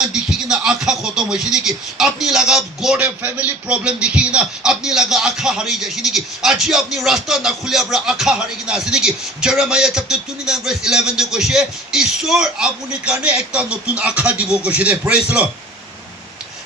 देखी कि ना आखा खत्म हो कि अपनी लगा गॉड ए फैमिली प्रॉब्लम देखी कि ना अपनी लगा आखा हारी जाए कि आज अपनी रास्ता ना खुले अपना आखा हारी कि ना आसे कि जेरेमाया चैप्टर 29 verse 11 जो कोशे ईश्वर आपने करने एक ता नतुन आखा दिवो कोशे दे प्रेज लो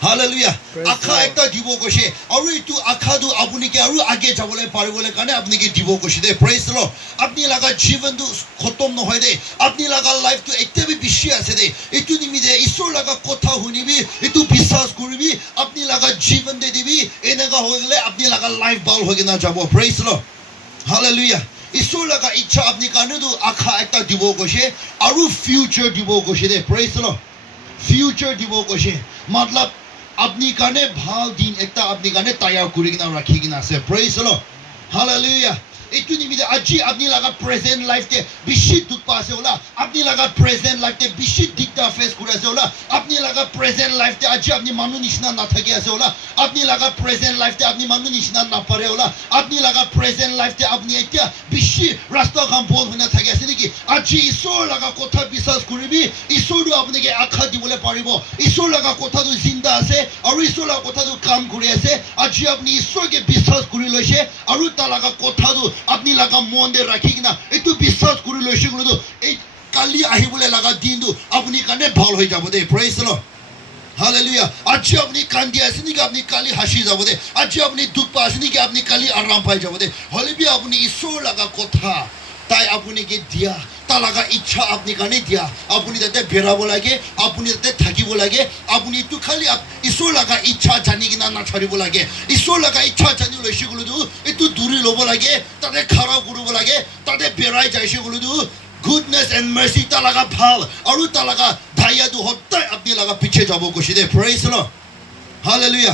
हालेलुया आखा एक ता दिवो कोशे और इतु आखा दु आपने के और आगे जाबले पारिबले करने अपने के दिवो कोशे दे प्रेज लो अपनी लगा जीवन दु खत्म न होय दे अपनी लगा लाइफ तो एकते भी बिशी आसे दे इतु निमिदे ईश्वर लगा कथा हुनिबी इतु विश्वास करिबी अपनी लगा जीवन दे दिबी एनेगा हो गले अपनी लगा लाइफ बाल होगे ना जाबो प्रेज लो हालेलुया ईश्वर लगा इच्छा अपनी काने दु आखा एकता दिवो कोशे और फ्यूचर दिवो कोशे दे प्रेज लो फ्यूचर दिवो कोशे मतलब अपनी काने ভাল दिन एकता अपनी काने तैयार करिगिना राखिगिना আছে প্রেজ লো हालेलुया इतु निमिदे আজি अपनी लगा प्रेजेंट लाइफ के बिशी दुख पासे होला अपनी लगा प्रेजेंट लाइफ के बिशी दिक्कत फेस करे আছে होला अपनी लगा प्रेजेंट लाइफ के আজি अपनी मानु निशना ना থাকে আছে होला अपनी लगा प्रेजेंट लाइफ के अपनी मानु निशना ना पारे होला अपनी लगा प्रेजेंट लाइफ के अपनी এতিয়া बिशी रास्ता काम বল হনা থাকে আছে নেকি আজি ঈশ্বর লাগা কথা বিশ্বাস করিবি ঈশ্বর আপনাকে আখা দিবলে পারিব ঈশ্বর লাগা কথা তো জিন্দা আছে আর ঈশ্বর লাগা কথা তো কাম করে আছে আজি আপনি ঈশ্বরকে বিশ্বাস করি লইছে আর তা লাগা কথা তো আপনি লাগা মন দে রাখি কিনা একটু বিশ্বাস করি লইছে গুলো তো এই কালি আহিবলে লাগা দিন তো আপনি কানে ভাল হয়ে যাব দে প্রেজ লো हालेलुया आज अपनी कांदी आसनी कि अपनी काली हासी जाबो दे आज अपनी दुख पासनी कि अपनी काली आराम पाई जाबो दे हलिबी अपनी ईश्वर लगा कथा ताई अपनी के दिया ता लगा इच्छा अपनी काने दिया अपनी ताते बेराबो लागे अपनी ताते থাকিবো লাগে अपनी तू खाली ईश्वर लगा इच्छा जानि कि ना छाड़िबो लागे ईश्वर लगा इच्छा जानि लइसे गुलो दु एतु दूरी लबो लागे ताते खारा करबो लागे ताते बेराय जाइसे गुलो दु goodness and mercy ता लगा ভাল और ता लगा धाया दु होता अपनी लगा पीछे जाबो कोशिदे praise लो हालेलुया